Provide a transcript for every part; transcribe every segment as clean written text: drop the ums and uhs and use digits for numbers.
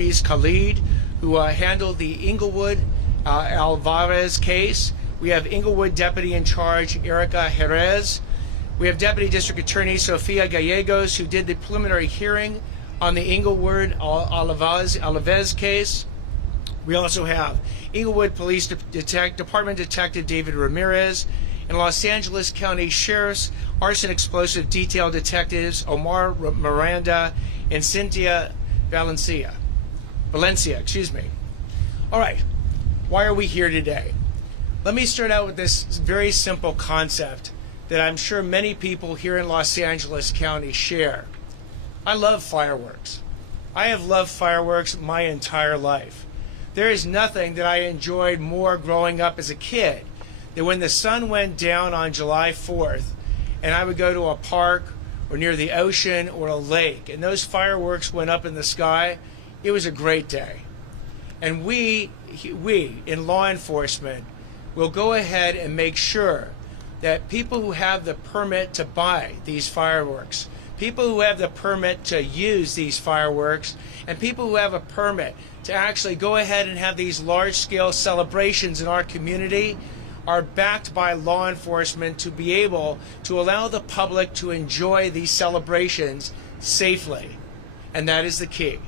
Khalid, who handled the Inglewood Alves case. We have Inglewood Deputy in Charge Erica Jerez. We have Deputy District Attorney Sofia Gallegos, who did the preliminary hearing on the Inglewood Alves case. We also have Inglewood Police Department Detective David Ramirez and Los Angeles County Sheriff's Arson Explosive Detail Detectives Omar Miranda and Cynthia Valencia. All right, why are we here today? Let me start out with this very simple concept that I'm sure many people here in Los Angeles County share. I love fireworks. I have loved fireworks my entire life. There is nothing that I enjoyed more growing up as a kid than when the sun went down on July 4th and I would go to a park or near the ocean or a lake and those fireworks went up in the sky. It was a great day. And we in law enforcement will go ahead and make sure that people who have the permit to buy these fireworks, people who have the permit to use these fireworks, and people who have a permit to actually go ahead and have these large-scale celebrations in our community are backed by law enforcement to be able to allow the public to enjoy these celebrations safely. And that is the key.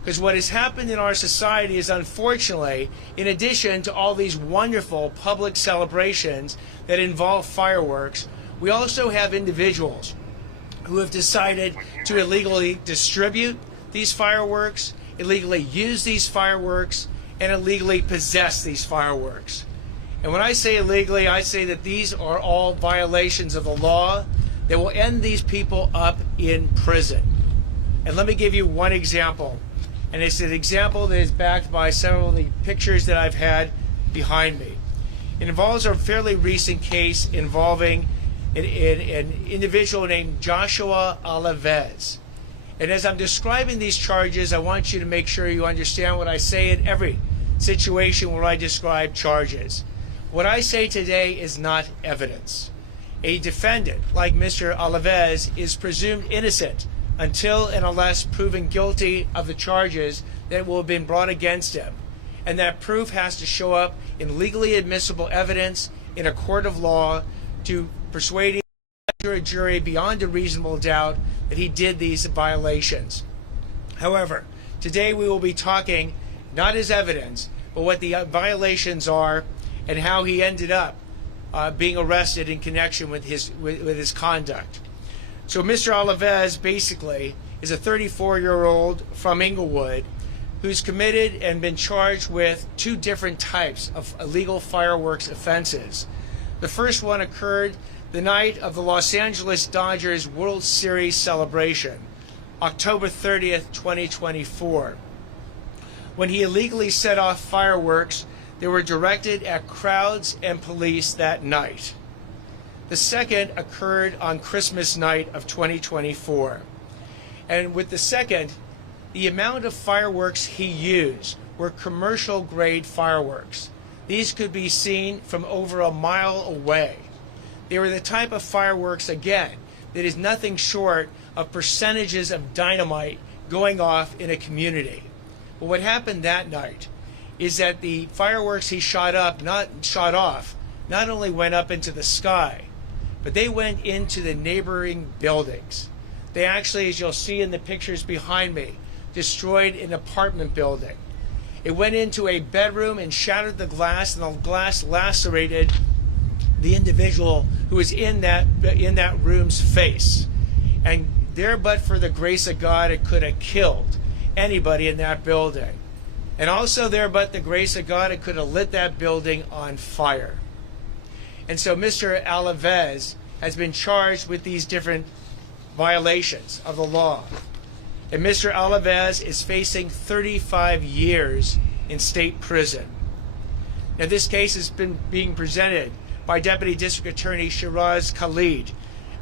Because what has happened in our society is, unfortunately, in addition to all these wonderful public celebrations that involve fireworks, we also have individuals who have decided to illegally distribute these fireworks, illegally use these fireworks, and illegally possess these fireworks. And when I say illegally, I say that these are all violations of the law that will end these people up in prison. And let me give you one example. And it's an example that is backed by several of the pictures that I've had behind me. It involves a fairly recent case involving an individual named Joshua Alves. And as I'm describing these charges, I want you to make sure you understand what I say in every situation where I describe charges. What I say today is not evidence. A defendant like Mr. Alves is presumed innocent until and unless proven guilty of the charges that will have been brought against him. And that proof has to show up in legally admissible evidence in a court of law to persuade a jury beyond a reasonable doubt that he did these violations. However, today we will be talking not as evidence, but what the violations are and how he ended up being arrested in connection with his conduct. So Mr. Alves basically is a 34-year-old from Inglewood who's committed and been charged with two different types of illegal fireworks offenses. The first one occurred the night of the Los Angeles Dodgers World Series celebration, October 30th, 2024, when he illegally set off fireworks that were directed at crowds and police that night. The second occurred on Christmas night of 2024. And with the second, the amount of fireworks he used were commercial grade fireworks. These could be seen from over a mile away. They were the type of fireworks, again, that is nothing short of percentages of dynamite going off in a community. But what happened that night is that the fireworks he shot off not only went up into the sky, but they went into the neighboring buildings. They actually, as you'll see in the pictures behind me, destroyed an apartment building. It went into a bedroom and shattered the glass, and the glass lacerated the individual who was in that room's face. And there, but for the grace of God, it could have killed anybody in that building. And also there, but the grace of God, it could have lit that building on fire. And so Mr. Alves has been charged with these different violations of the law. And Mr. Alves is facing 35 years in state prison. Now, this case has been being presented by Deputy District Attorney Shiraz Khalid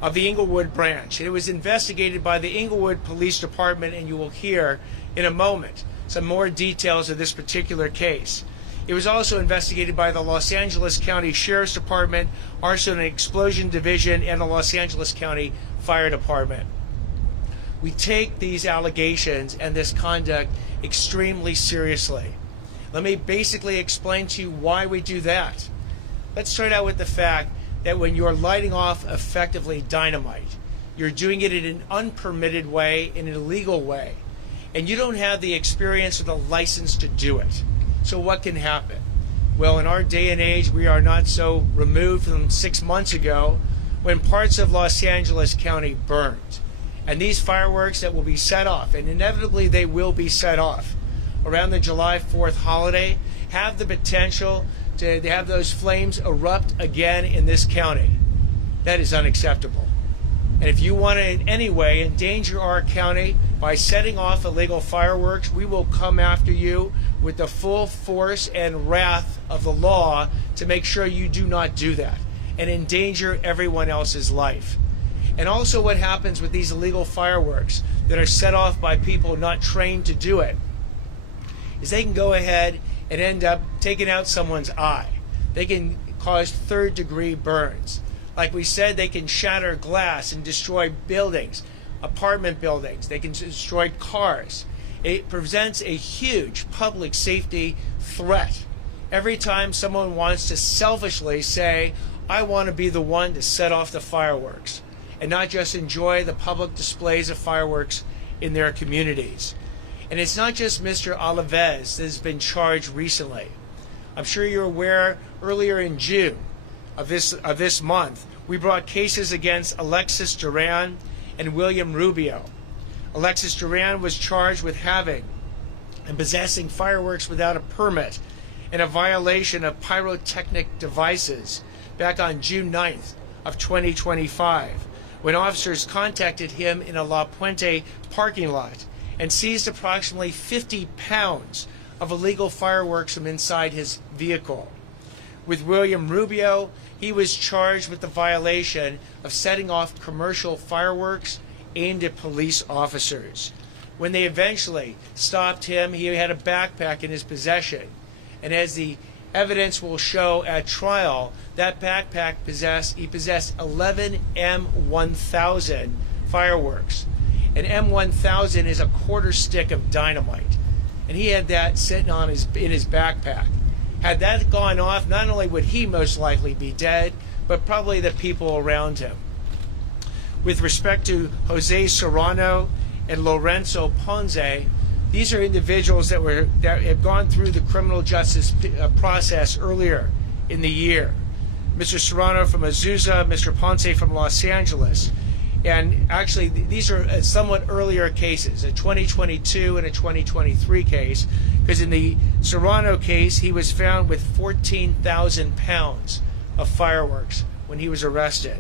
of the Inglewood branch. It was investigated by the Inglewood Police Department, and you will hear in a moment some more details of this particular case. It was also investigated by the Los Angeles County Sheriff's Department, Arson and Explosion Division, and the Los Angeles County Fire Department. We take these allegations and this conduct extremely seriously. Let me basically explain to you why we do that. Let's start out with the fact that when you're lighting off effectively dynamite, you're doing it in an unpermitted way, in an illegal way, and you don't have the experience or the license to do it. So what can happen? Well, in our day and age, we are not so removed from 6 months ago when parts of Los Angeles County burned. And these fireworks that will be set off, and inevitably they will be set off around the July 4th holiday, have the potential to have those flames erupt again in this county. That is unacceptable. And if you want to in any way endanger our county by setting off illegal fireworks, we will come after you with the full force and wrath of the law to make sure you do not do that and endanger everyone else's life. And also what happens with these illegal fireworks that are set off by people not trained to do it is they can go ahead and end up taking out someone's eye. They can cause third-degree burns. Like we said, they can shatter glass and destroy buildings, apartment buildings. They can destroy cars. It presents a huge public safety threat. Every time someone wants to selfishly say, I want to be the one to set off the fireworks, and not just enjoy the public displays of fireworks in their communities. And it's not just Mr. Alves that has been charged recently. I'm sure you're aware earlier in June of this month, we brought cases against Alexis Duran and William Rubio. Alexis Duran was charged with having and possessing fireworks without a permit and a violation of pyrotechnic devices back on June 9th of 2025, when officers contacted him in a La Puente parking lot and seized approximately 50 pounds of illegal fireworks from inside his vehicle. With William Rubio, he was charged with the violation of setting off commercial fireworks aimed at police officers. When they eventually stopped him, he had a backpack in his possession. And as the evidence will show at trial, that backpack possessed 11 M1000 fireworks. An M1000 is a quarter stick of dynamite, and he had that sitting on in his backpack. Had that gone off, not only would he most likely be dead, but probably the people around him. With respect to Jose Serrano and Lorenzo Ponce, these are individuals that had gone through the criminal justice process earlier in the year. Mr. Serrano from Azusa, Mr. Ponce from Los Angeles. And actually, these are somewhat earlier cases, a 2022 and a 2023 case, because in the Serrano case, he was found with 14,000 pounds of fireworks when he was arrested.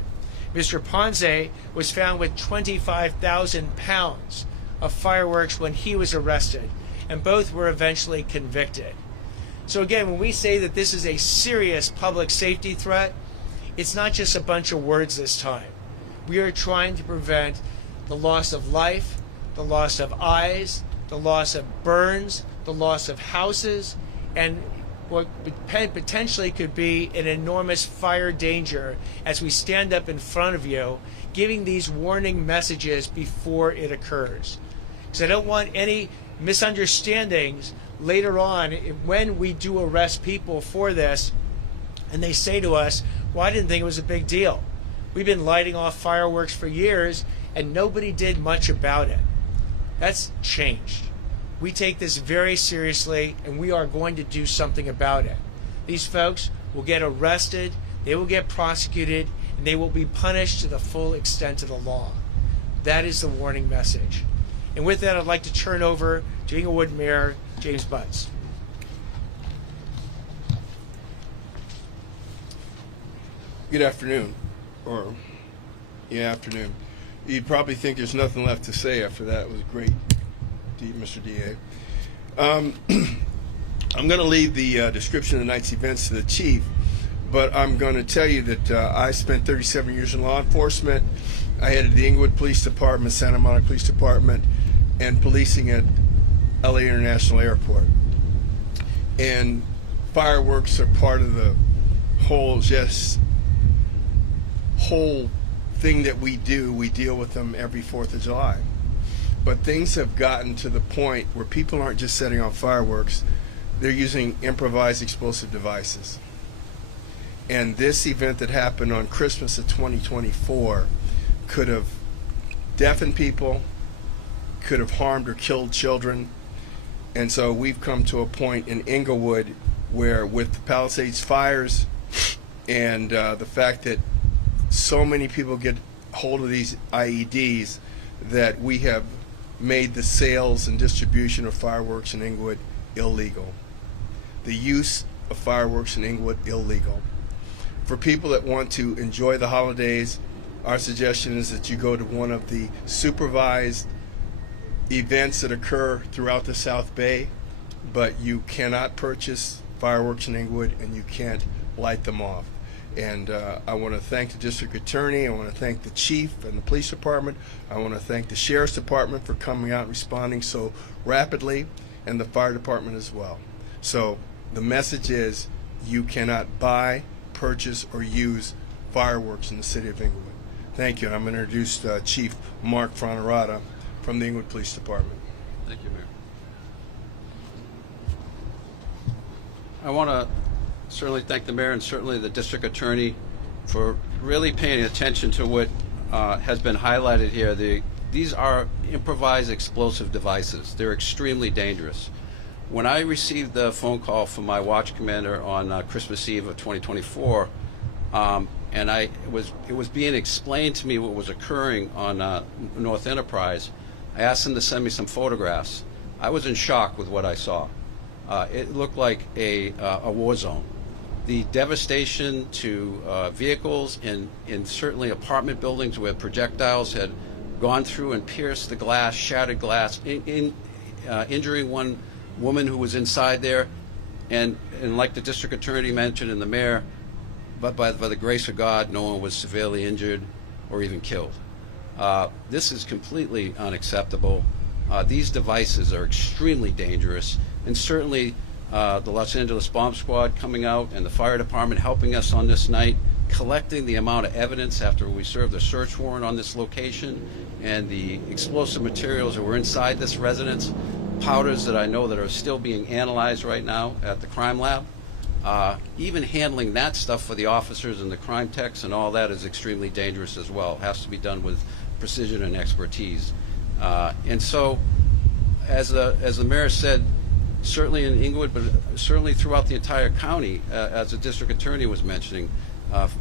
Mr. Ponce was found with 25,000 pounds of fireworks when he was arrested, and both were eventually convicted. So again, when we say that this is a serious public safety threat, it's not just a bunch of words this time. We are trying to prevent the loss of life, the loss of eyes, the loss of burns, the loss of houses, and what potentially could be an enormous fire danger as we stand up in front of you, giving these warning messages before it occurs. Because I don't want any misunderstandings later on when we do arrest people for this, and they say to us, well, I didn't think it was a big deal. We've been lighting off fireworks for years, and nobody did much about it. That's changed. We take this very seriously, and we are going to do something about it. These folks will get arrested, they will get prosecuted, and they will be punished to the full extent of the law. That is the warning message. And with that, I'd like to turn over to Inglewood Mayor James Butts. Good afternoon. Afternoon. You'd probably think there's nothing left to say after that. It was great, Mr. DA. I'm going to leave the description of the night's events to the chief, but I'm going to tell you that I spent 37 years in law enforcement. I headed the Inglewood Police Department, Santa Monica Police Department, and policing at LA International Airport. And fireworks are part of the whole thing that we do. We deal with them every 4th of July. But things have gotten to the point where people aren't just setting off fireworks, they're using improvised explosive devices. And this event that happened on Christmas of 2024 could have deafened people, could have harmed or killed children. And so we've come to a point in Inglewood where, with the Palisades fires and the fact that so many people get hold of these IEDs, that we have made the sales and distribution of fireworks in Inglewood illegal. The use of fireworks in Inglewood illegal. For people that want to enjoy the holidays, our suggestion is that you go to one of the supervised events that occur throughout the South Bay, but you cannot purchase fireworks in Inglewood and you can't light them off. And I want to thank the district attorney, I want to thank the chief and the police department, I want to thank the sheriff's department for coming out and responding so rapidly, and the fire department as well. So the message is, you cannot buy, purchase, or use fireworks in the city of Inglewood. Thank you, and I'm going to introduce Chief Mark Franerata from the Inglewood Police Department. Thank you, Mayor. I want to certainly thank the mayor and certainly the district attorney for really paying attention to what has been highlighted here. These are improvised explosive devices. They're extremely dangerous. When I received the phone call from my watch commander on Christmas Eve of 2024, and it was being explained to me what was occurring on North Enterprise, I asked him to send me some photographs. I was in shock with what I saw. It looked like a war zone. The devastation to vehicles and certainly apartment buildings where projectiles had gone through and pierced the glass, shattered glass, injuring one woman who was inside there, and like the district attorney mentioned and the mayor, but by the grace of God, no one was severely injured or even killed. This is completely unacceptable. These devices are extremely dangerous, and certainly the Los Angeles Bomb Squad coming out and the fire department helping us on this night, collecting the amount of evidence after we served a search warrant on this location, and the explosive materials that were inside this residence, powders that I know that are still being analyzed right now at the crime lab. Even handling that stuff for the officers and the crime techs and all that is extremely dangerous as well. It has to be done with precision and expertise. And so, as the mayor said, certainly in Inglewood, but certainly throughout the entire county, as the district attorney was mentioning,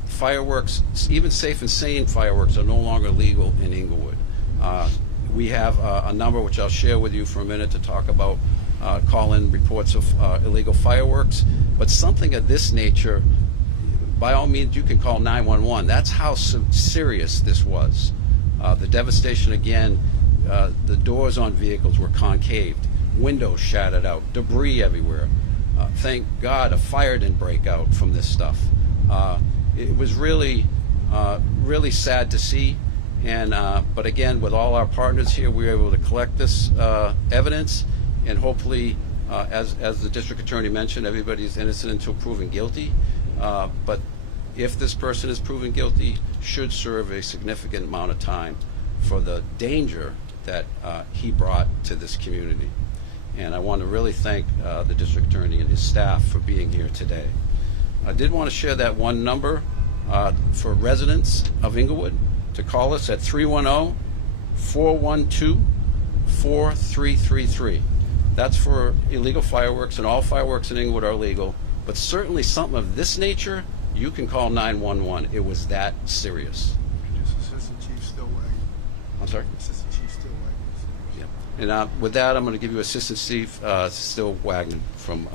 fireworks, even safe and sane fireworks, are no longer legal in Inglewood. We have a number which I'll share with you for a minute to talk about call-in reports of illegal fireworks, but something of this nature, by all means, you can call 911. That's how serious this was. The devastation, again, the doors on vehicles were concaved, windows shattered out, debris everywhere. Thank God a fire didn't break out from this stuff. It was really, really sad to see. And but again, with all our partners here, we were able to collect this evidence, and hopefully, as the district attorney mentioned, everybody is innocent until proven guilty. But if this person is proven guilty, should serve a significant amount of time for the danger that he brought to this community. And I want to really thank the district attorney and his staff for being here today. I did want to share that one number for residents of Inglewood to call us at 310-412-4333. That's for illegal fireworks, and all fireworks in Inglewood are legal. But certainly something of this nature, you can call 911. It was that serious. Assistant Chief Stillwagon. I'm sorry? Assistant Chief Stillwagon. Yeah. And with that, I'm going to give you Assistant Chief Stillwagon from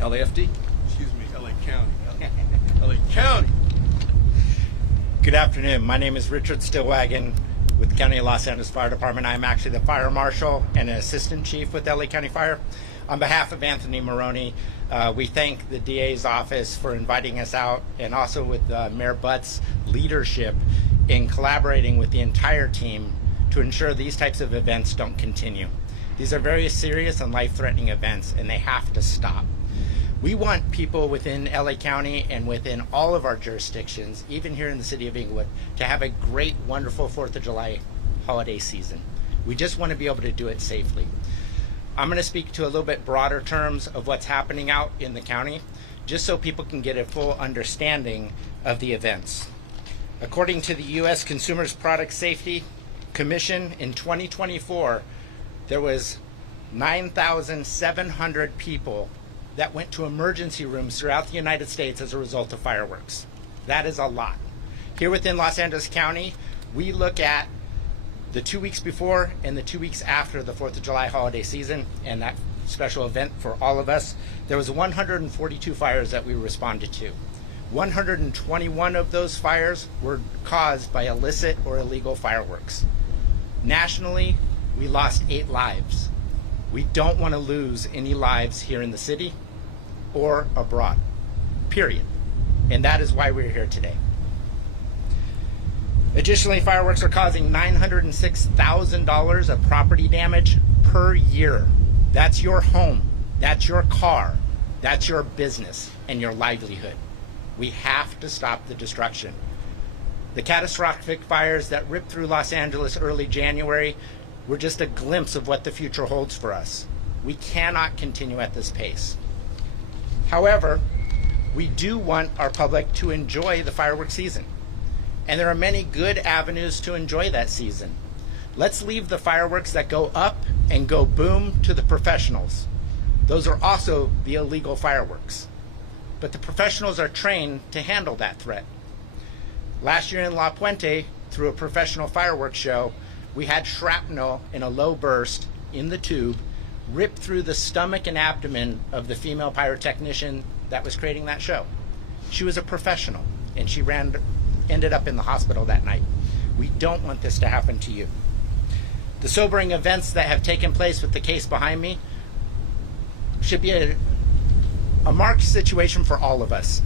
LAFD. Excuse me, LA County. LA County. Good afternoon. My name is Richard Stillwagon with the County of Los Angeles Fire Department. I'm actually the fire marshal and an assistant chief with LA County Fire. On behalf of Anthony Maroney, we thank the DA's office for inviting us out, and also with Mayor Butts' leadership in collaborating with the entire team to ensure these types of events don't continue. These are very serious and life-threatening events, and they have to stop. We want people within LA County and within all of our jurisdictions, even here in the city of Inglewood, to have a great, wonderful 4th of July holiday season. We just want to be able to do it safely. I'm going to speak to a little bit broader terms of what's happening out in the county, just so people can get a full understanding of the events. According to the U.S. Consumer Product Safety Commission, in 2024, there was 9,700 people that went to emergency rooms throughout the United States as a result of fireworks. That is a lot. Here within Los Angeles County, we look at the 2 weeks before and the 2 weeks after the 4th of July holiday season and that special event for all of us. There was 142 fires that we responded to. 121 of those fires were caused by illicit or illegal fireworks. Nationally, we lost 8 lives. We don't want to lose any lives here in the city or abroad, period. And that is why we're here today. Additionally, fireworks are causing $906,000 of property damage per year. That's your home, that's your car, that's your business and your livelihood. We have to stop the destruction. The catastrophic fires that ripped through Los Angeles early January were just a glimpse of what the future holds for us. We cannot continue at this pace. However, we do want our public to enjoy the fireworks season. And there are many good avenues to enjoy that season. Let's leave the fireworks that go up and go boom to the professionals. Those are also the illegal fireworks. But the professionals are trained to handle that threat. Last year in La Puente, through a professional fireworks show, we had shrapnel in a low burst in the tube ripped through the stomach and abdomen of the female pyrotechnician that was creating that show. She was a professional, and she ended up in the hospital that night. We don't want this to happen to you. The sobering events that have taken place with the case behind me should be a marked situation for all of us,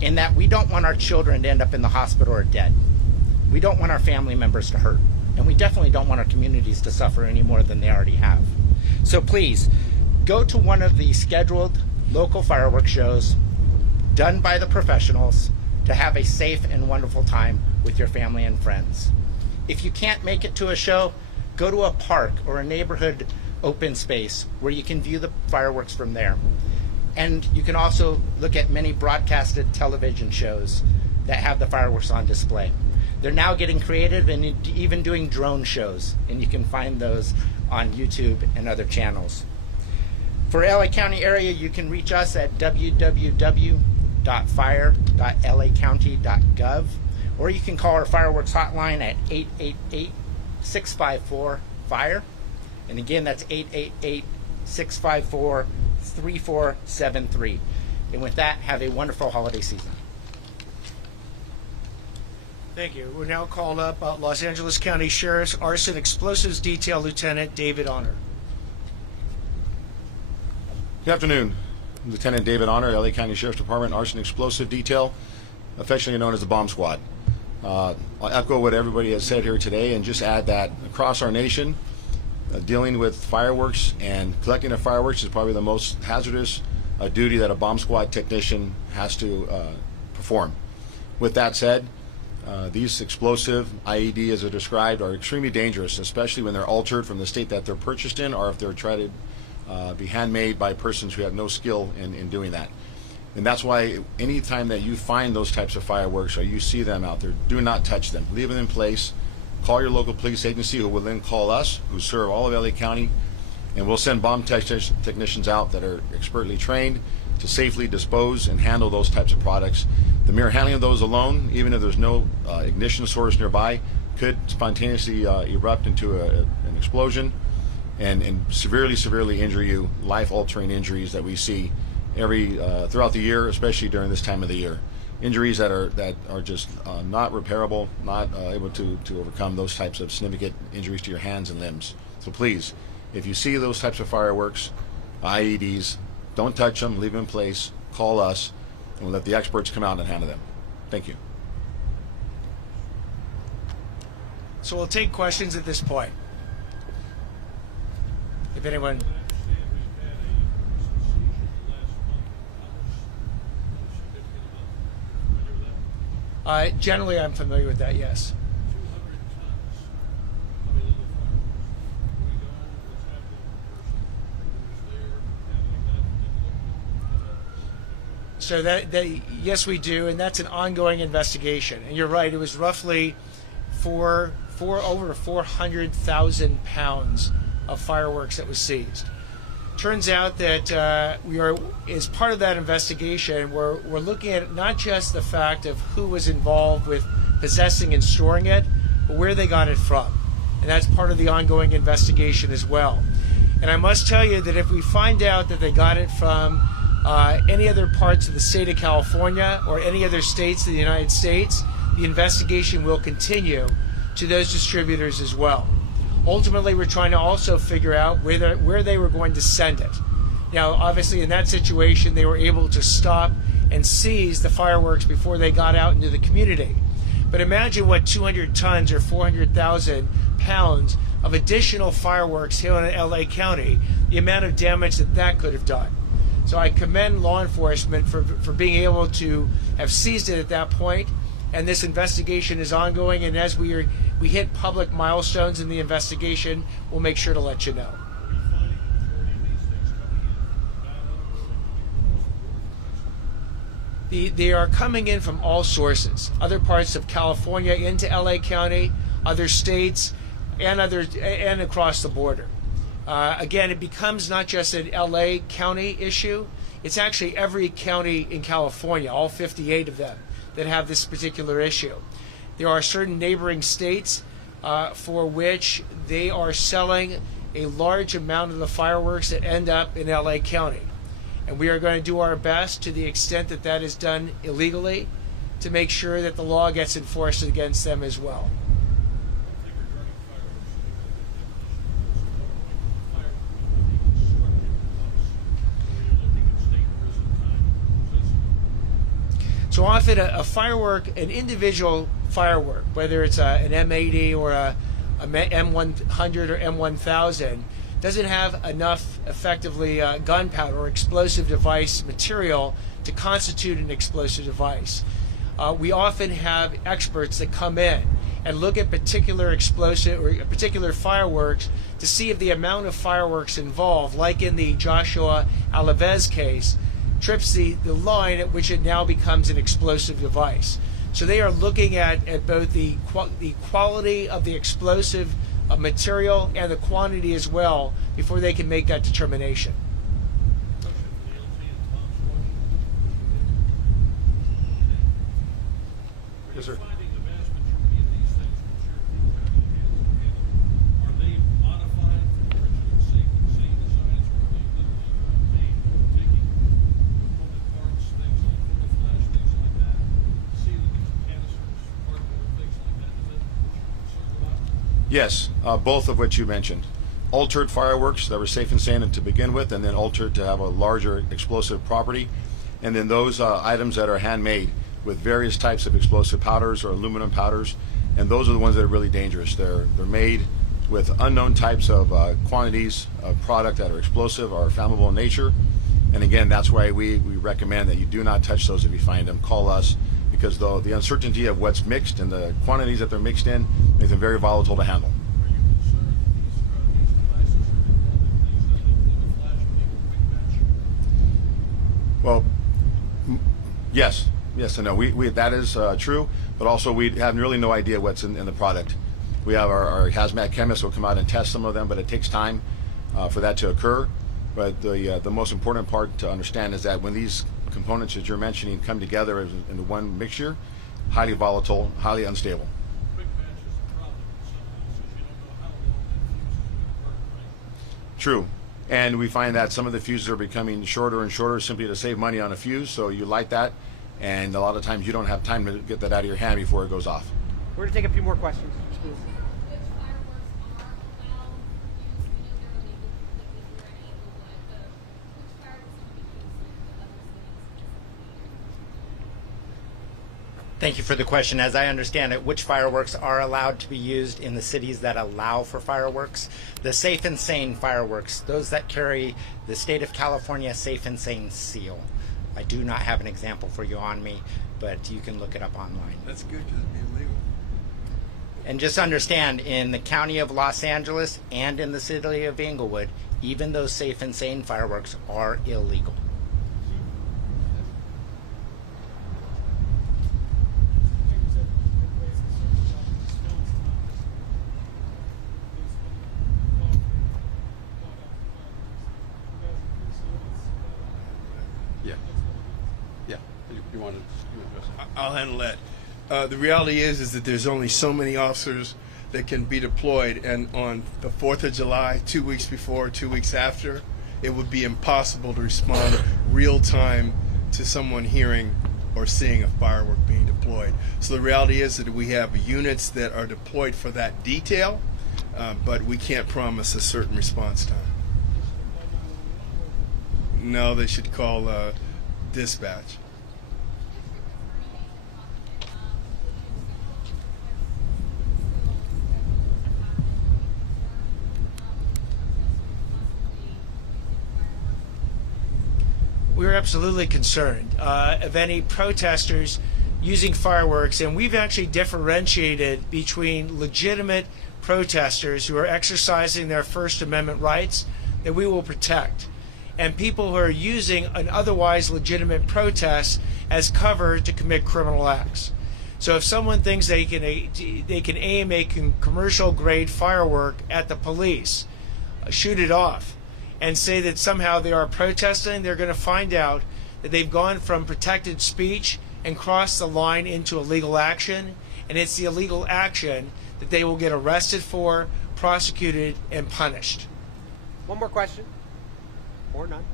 in that we don't want our children to end up in the hospital or dead. We don't want our family members to hurt, and we definitely don't want our communities to suffer any more than they already have. So please, go to one of the scheduled local fireworks shows done by the professionals to have a safe and wonderful time with your family and friends. If you can't make it to a show, go to a park or a neighborhood open space where you can view the fireworks from there. And you can also look at many broadcasted television shows that have the fireworks on display. They're now getting creative and even doing drone shows, and you can find those on YouTube and other channels. For LA County area, you can reach us at www.fire.lacounty.gov, or you can call our fireworks hotline at 888-654-FIRE. And again, that's 888-654-3473. And with that, have a wonderful holiday season. Thank you. We're now called up Los Angeles County Sheriff's Arson Explosives Detail Lieutenant David Honor. Good afternoon. I'm Lieutenant David Honor, LA County Sheriff's Department Arson Explosive Detail, affectionately known as the Bomb Squad. I'll echo what everybody has said here today and just add that across our nation, dealing with fireworks and collecting the fireworks is probably the most hazardous duty that a bomb squad technician has to perform. With that said, these explosive IED, as they're described, are extremely dangerous, especially when they're altered from the state that they're purchased in, or if they're tried to be handmade by persons who have no skill in doing that. And that's why any time that you find those types of fireworks or you see them out there, do not touch them. Leave them in place. Call your local police agency, who will then call us, who serve all of LA County, and we'll send bomb technicians out that are expertly trained to safely dispose and handle those types of products. The mere handling of those alone, even if there's no ignition source nearby, could spontaneously erupt into an explosion and severely injure you, life-altering injuries that we see throughout the year, especially during this time of the year. Injuries that are just not repairable, not able to overcome those types of significant injuries to your hands and limbs. So please, if you see those types of fireworks, IEDs, don't touch them, leave them in place, call us, and we'll let the experts come out and handle them. Thank you. So we'll take questions at this point. If anyone... Generally, I'm familiar with that, yes. 200 tons of So yes, we do, and that's an ongoing investigation. And you're right; it was roughly over 400,000 pounds of fireworks that was seized. Turns out that we are, as part of that investigation, we're looking at not just the fact of who was involved with possessing and storing it, but where they got it from, and that's part of the ongoing investigation as well. And I must tell you that if we find out that they got it from any other parts of the state of California or any other states of the United States, the investigation will continue to those distributors as well. Ultimately, we're trying to also figure out where they were going to send it. Now, obviously, in that situation, they were able to stop and seize the fireworks before they got out into the community. But imagine what 200 tons or 400,000 pounds of additional fireworks here in LA County, the amount of damage that could have done. So I commend law enforcement for being able to have seized it at that point, and this investigation is ongoing, and as we hit public milestones in the investigation, we'll make sure to let you know. They are coming in from all sources, other parts of California into LA County, other states, and across the border. Again, it becomes not just an LA County issue, it's actually every county in California, all 58 of them, that have this particular issue. There are certain neighboring states for which they are selling a large amount of the fireworks that end up in LA County. And we are going to do our best, to the extent that that is done illegally, to make sure that the law gets enforced against them as well. So often a firework, an individual firework, whether it's an M80 or a M100 or M1000, doesn't have enough effectively gunpowder or explosive device material to constitute an explosive device. We often have experts that come in and look at particular explosive or particular fireworks to see if the amount of fireworks involved, like in the Joshua Alves case, trips the line at which it now becomes an explosive device. So they are looking at both the quality of the explosive material and the quantity as well before they can make that determination. Yes, sir. Yes, both of which you mentioned. Altered fireworks that were safe and sane to begin with, and then altered to have a larger explosive property. And then those items that are handmade with various types of explosive powders or aluminum powders, and those are the ones that are really dangerous. They're made with unknown types of quantities of product that are explosive or flammable in nature. And again, that's why we recommend that you do not touch those if you find them. Call us, because the uncertainty of what's mixed and the quantities that they're mixed in makes them very volatile to handle. Well, yes and no. We that is true, but also we have really no idea what's in the product. We have our hazmat chemists will come out and test some of them, but it takes time for that to occur. But the most important part to understand is that when these components that you're mentioning come together into one mixture, highly volatile, highly unstable. True. And we find that some of the fuses are becoming shorter and shorter simply to save money on a fuse. So you light that, and a lot of times you don't have time to get that out of your hand before it goes off. We're going to take a few more questions. Please. Thank you for the question. As I understand it, which fireworks are allowed to be used in the cities that allow for fireworks? The safe and sane fireworks, those that carry the state of California safe and sane seal. I do not have an example for you on me, but you can look it up online. That's good because it'd be illegal. And just understand, in the county of Los Angeles and in the city of Inglewood, even those safe and sane fireworks are illegal. Yeah. Yeah. You want to address it? I'll handle that. The reality is that there's only so many officers that can be deployed, and on the 4th of July, 2 weeks before, 2 weeks after, it would be impossible to respond real time to someone hearing or seeing a firework being deployed. So the reality is that we have units that are deployed for that detail, but we can't promise a certain response time. No, they should call dispatch. We're absolutely concerned of any protesters using fireworks, and we've actually differentiated between legitimate protesters who are exercising their First Amendment rights that we will protect, and people who are using an otherwise legitimate protest as cover to commit criminal acts. So if someone thinks they can aim a commercial grade firework at the police, shoot it off, and say that somehow they are protesting, they're going to find out that they've gone from protected speech and crossed the line into illegal action, and it's the illegal action that they will get arrested for, prosecuted, and punished. One more question. Or none.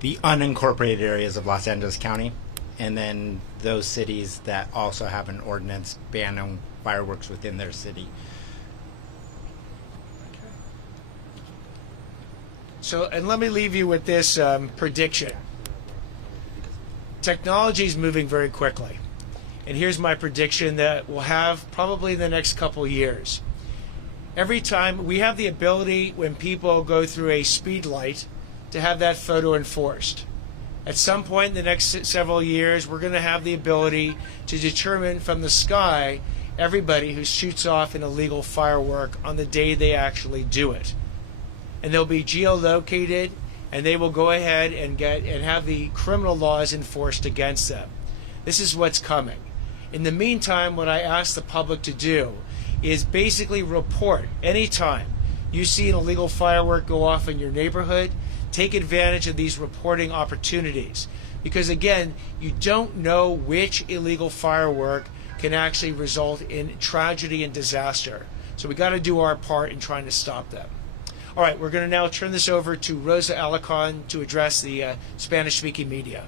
The unincorporated areas of Los Angeles County, and then those cities that also have an ordinance banning fireworks within their city. So, and let me leave you with this prediction. Technology is moving very quickly. And here's my prediction that we'll have probably in the next couple years. Every time we have the ability, when people go through a speed light, to have that photo enforced. At some point in the next several years, we're going to have the ability to determine from the sky everybody who shoots off an illegal firework on the day they actually do it. And they'll be geolocated, and they will go ahead and have the criminal laws enforced against them. This is what's coming. In the meantime, what I ask the public to do is basically report anytime you see an illegal firework go off in your neighborhood. Take advantage of these reporting opportunities, because again, you don't know which illegal firework can actually result in tragedy and disaster. So we got to do our part in trying to stop them. All right, we're going to now turn this over to Rosa Alarcón to address the Spanish-speaking media.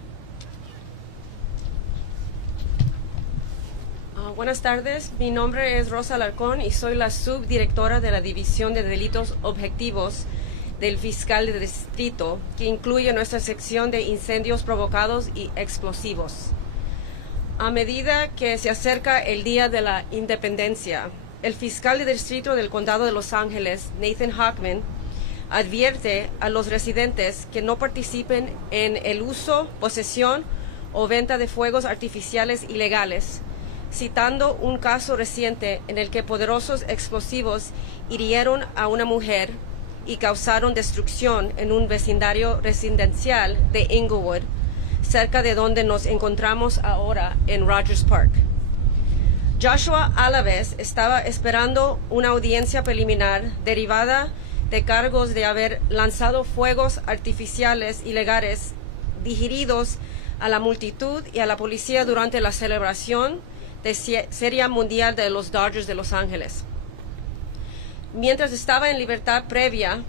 Buenas tardes, mi nombre es Rosa Alarcón y soy la subdirectora de la División de Delitos Objetivos del Fiscal de Distrito, que incluye nuestra sección de incendios provocados y explosivos. A medida que se acerca el Día de la Independencia, el Fiscal de Distrito del Condado de Los Ángeles, Nathan Hochman, advierte a los residentes que no participen en el uso, posesión o venta de fuegos artificiales ilegales, citando un caso reciente en el que poderosos explosivos hirieron a una mujer y causaron destrucción en un vecindario residencial de Inglewood, cerca de donde nos encontramos ahora en Rogers Park. Joshua Alves estaba esperando una audiencia preliminar derivada de cargos de haber lanzado fuegos artificiales ilegales dirigidos a la multitud y a la policía durante la celebración de Serie Mundial de los Dodgers de Los Ángeles. Mientras estaba en libertad previa,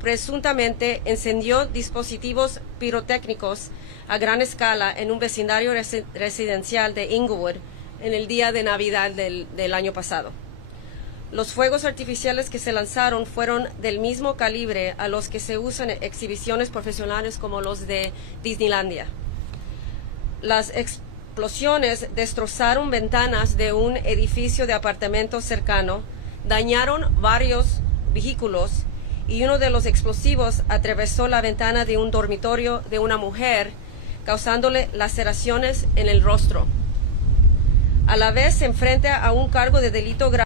presuntamente encendió dispositivos pirotécnicos a gran escala en un vecindario residencial de Inglewood en el día de Navidad del año pasado. Los fuegos artificiales que se lanzaron fueron del mismo calibre a los que se usan en exhibiciones profesionales como los de Disneylandia. Las explosiones destrozaron ventanas de un edificio de apartamentos cercano, dañaron varios vehículos y uno de los explosivos atravesó la ventana de un dormitorio de una mujer, causándole laceraciones en el rostro. A la vez se enfrenta a un cargo de delito grave